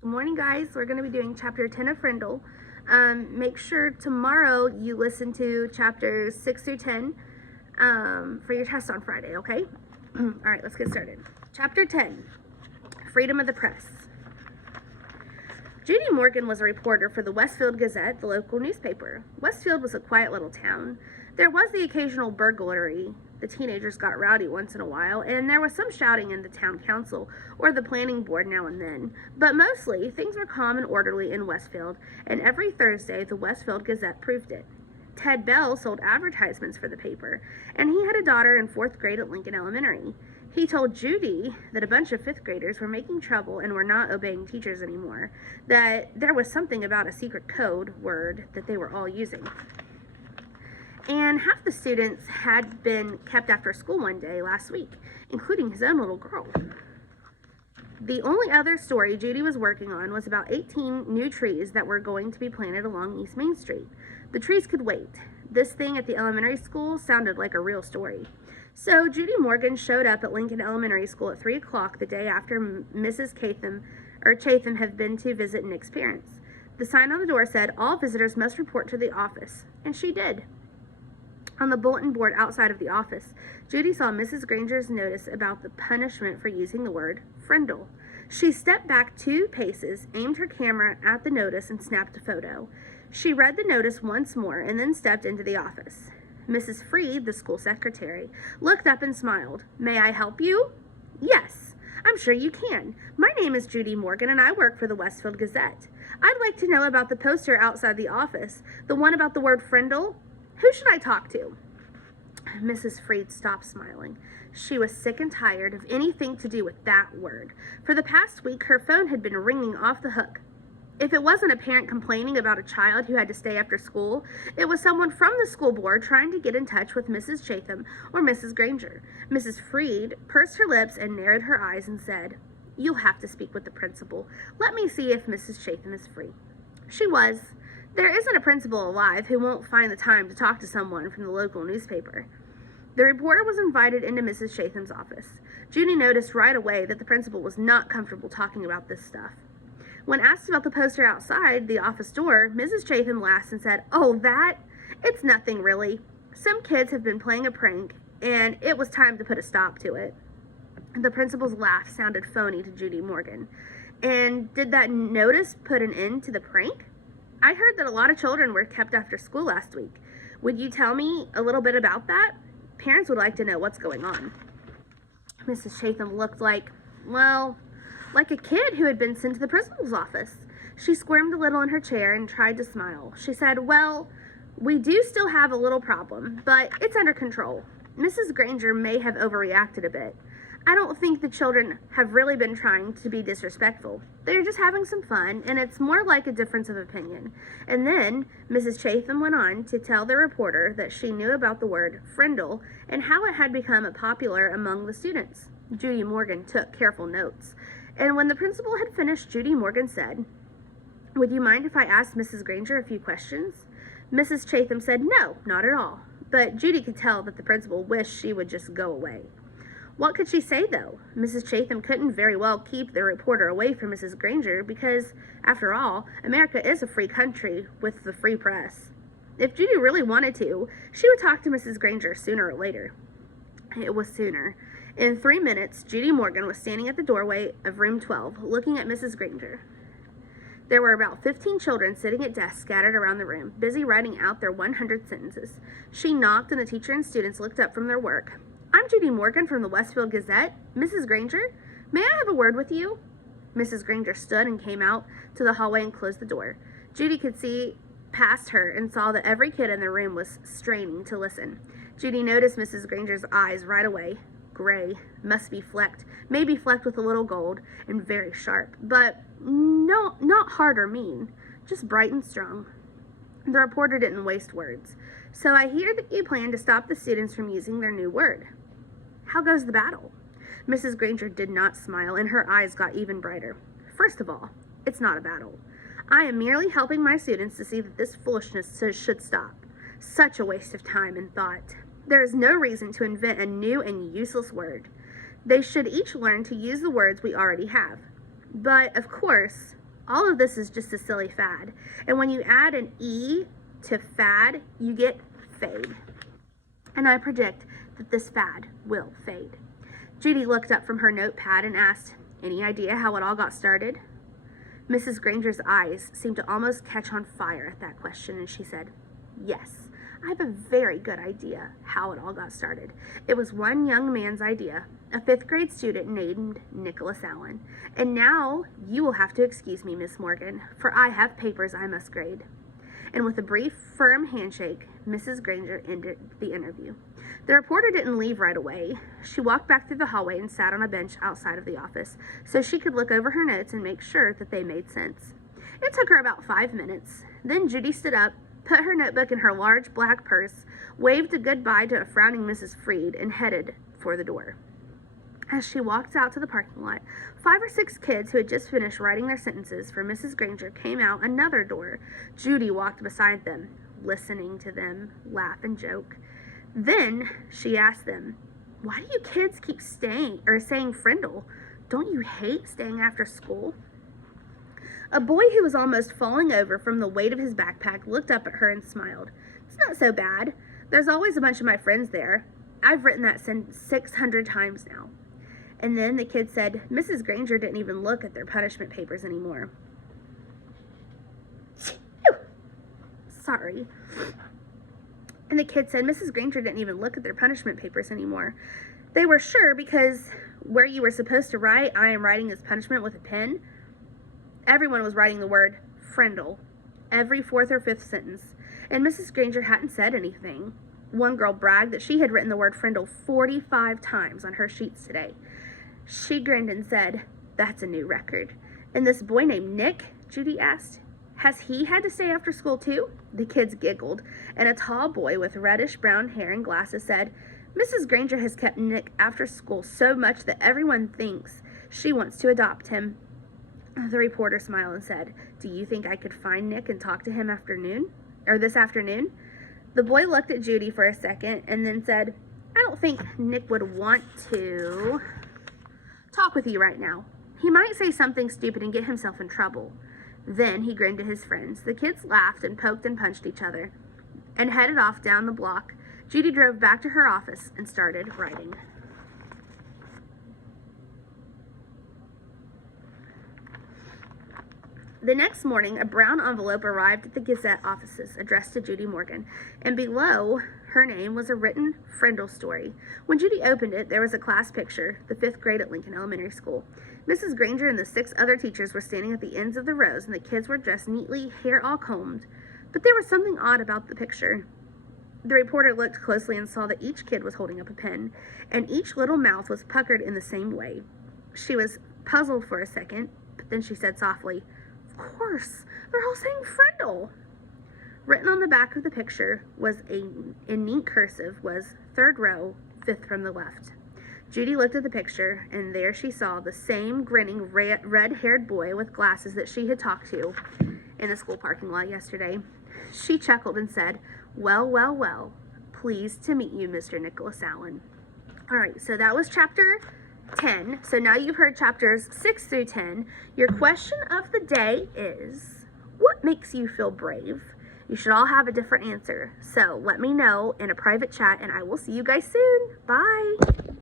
Good morning, guys. We're going to be doing chapter 10 of Frindle. Make sure tomorrow you listen to chapters 6 through 10 for your test on Friday, okay? All right, let's get started. Chapter 10, Freedom of the Press. Judy Morgan was a reporter for the Westfield Gazette, the local newspaper. Westfield was a quiet little town. There was the occasional burglary. The teenagers got rowdy once in a while, and there was some shouting in the town council or the planning board now and then. But mostly, things were calm and orderly in Westfield, and every Thursday the Westfield Gazette proved it. Ted Bell sold advertisements for the paper, and he had a daughter in 4th grade at Lincoln Elementary. He told Judy that a bunch of 5th graders were making trouble and were not obeying teachers anymore, that there was something about a secret code word that they were all using. And half the students had been kept after school one day last week, including his own little girl. The only other story Judy was working on was about 18 new trees that were going to be planted along East Main Street. The trees could wait. This thing at the elementary school sounded like a real story. So Judy Morgan showed up at Lincoln Elementary School at 3 o'clock the day after Mrs. Chatham had been to visit Nick's parents. The sign on the door said, "All visitors must report to the office," and she did. On the bulletin board outside of the office, Judy saw Mrs. Granger's notice about the punishment for using the word frindle. She stepped back 2 paces, aimed her camera at the notice, and snapped a photo. She read the notice once more and then stepped into the office. Mrs. Freed, the school secretary, looked up and smiled. "May I help you?" "Yes, I'm sure you can. My name is Judy Morgan and I work for the Westfield Gazette. I'd like to know about the poster outside the office, the one about the word frindle. Who should I talk to?" Mrs. Freed stopped smiling. She was sick and tired of anything to do with that word. For the past week, her phone had been ringing off the hook. If it wasn't a parent complaining about a child who had to stay after school, it was someone from the school board trying to get in touch with Mrs. Chatham or Mrs. Granger. Mrs. Freed pursed her lips and narrowed her eyes and said, "You'll have to speak with the principal. Let me see if Mrs. Chatham is free." She was. There isn't a principal alive who won't find the time to talk to someone from the local newspaper. The reporter was invited into Mrs. Chatham's office. Judy noticed right away that the principal was not comfortable talking about this stuff. When asked about the poster outside the office door, Mrs. Chatham laughed and said, "Oh, that? It's nothing really. Some kids have been playing a prank, and it was time to put a stop to it." The principal's laugh sounded phony to Judy Morgan. "And did that notice put an end to the prank? I heard that a lot of children were kept after school last week. Would you tell me a little bit about that? Parents would like to know what's going on." Mrs. Chatham looked like a kid who had been sent to the principal's office. She squirmed a little in her chair and tried to smile. She said, "Well, we do still have a little problem, but it's under control. Mrs. Granger may have overreacted a bit. I don't think the children have really been trying to be disrespectful. They're just having some fun, and it's more like a difference of opinion." And then Mrs. Chatham went on to tell the reporter that she knew about the word frindle and how it had become popular among the students. Judy Morgan took careful notes. And when the principal had finished, Judy Morgan said, "Would you mind if I asked Mrs. Granger a few questions?" Mrs. Chatham said, "No, not at all." But Judy could tell that the principal wished she would just go away. What could she say, though? Mrs. Chatham couldn't very well keep the reporter away from Mrs. Granger because, after all, America is a free country with the free press. If Judy really wanted to, she would talk to Mrs. Granger sooner or later. It was sooner. In 3 minutes, Judy Morgan was standing at the doorway of room 12, looking at Mrs. Granger. There were about 15 children sitting at desks scattered around the room, busy writing out their 100 sentences. She knocked, and the teacher and students looked up from their work. "I'm Judy Morgan from the Westfield Gazette. Mrs. Granger, may I have a word with you?" Mrs. Granger stood and came out to the hallway and closed the door. Judy could see past her and saw that every kid in the room was straining to listen. Judy noticed Mrs. Granger's eyes right away. Gray, must be flecked, maybe flecked with a little gold, and very sharp, but no, not hard or mean, just bright and strong. The reporter didn't waste words. "So I hear that you plan to stop the students from using their new word. How goes the battle?" Mrs. Granger did not smile, and her eyes got even brighter. "First of all, it's not a battle. I am merely helping my students to see that this foolishness should stop. Such a waste of time and thought. There is no reason to invent a new and useless word. They should each learn to use the words we already have. But, of course, All of this is just a silly fad. And when you add an E to fad, you get fade. And I predict that this fad will fade. Judy looked up from her notepad and asked, "Any idea how it all got started?" Mrs. Granger's eyes seemed to almost catch on fire at that question, and she said, "Yes, I have a very good idea how it all got started. It was one young man's idea, a 5th grade student named Nicholas Allen. And now you will have to excuse me, Miss Morgan, for I have papers I must grade." And with a brief, firm handshake, Mrs. Granger ended the interview. The reporter didn't leave right away. She walked back through the hallway and sat on a bench outside of the office so she could look over her notes and make sure that they made sense. It took her about 5 minutes. Then Judy stood up, put her notebook in her large black purse, waved a goodbye to a frowning Mrs. Freed, and headed for the door. As she walked out to the parking lot, 5 or 6 kids who had just finished writing their sentences for Mrs. Granger came out another door. Judy walked beside them, listening to them laugh and joke. Then she asked them, "Why do you kids keep saying Frindle? Don't you hate staying after school?" A boy who was almost falling over from the weight of his backpack looked up at her and smiled. "It's not so bad. There's always a bunch of my friends there. I've written that sentence 600 times now." And then the kid said, "Mrs. Granger didn't even look at their punishment papers anymore." Sorry. And the kid said, "Mrs. Granger didn't even look at their punishment papers anymore. They were sure because where you were supposed to write, 'I am writing this punishment with a pen,' everyone was writing the word Frindle every 4th or 5th sentence. And Mrs. Granger hadn't said anything. One girl bragged that she had written the word Frindle 45 times on her sheets today. She grinned and said, 'That's a new record.' And this boy named Nick," Judy asked, "has he had to stay after school too?" The kids giggled, and a tall boy with reddish-brown hair and glasses said, "Mrs. Granger has kept Nick after school so much that everyone thinks she wants to adopt him." The reporter smiled and said, "Do you think I could find Nick and talk to him this afternoon?" The boy looked at Judy for a second and then said, "I don't think Nick would want to talk with you right now. He might say something stupid and get himself in trouble." Then he grinned at his friends. The kids laughed and poked and punched each other and headed off down the block. Judy drove back to her office and started writing. The next morning, a brown envelope arrived at the Gazette offices addressed to Judy Morgan, and below her name was a written Frindle story. When Judy opened it, there was a class picture, the 5th grade at Lincoln Elementary School. Mrs. Granger and the 6 other teachers were standing at the ends of the rows, and the kids were dressed neatly, hair all combed. But there was something odd about the picture. The reporter looked closely and saw that each kid was holding up a pen, and each little mouth was puckered in the same way. She was puzzled for a second, but then she said softly, "Of course, they're all saying Frindle." Written on the back of the picture was in neat cursive was 3rd row, 5th from the left. Judy looked at the picture, and there she saw the same grinning red-haired boy with glasses that she had talked to in the school parking lot yesterday. She chuckled and said, "Well, well, well, pleased to meet you, Mr. Nicholas Allen." All right, so that was chapter 10. So now you've heard chapters 6 through 10. Your question of the day is, what makes you feel brave? You should all have a different answer. So let me know in a private chat, and I will see you guys soon. Bye.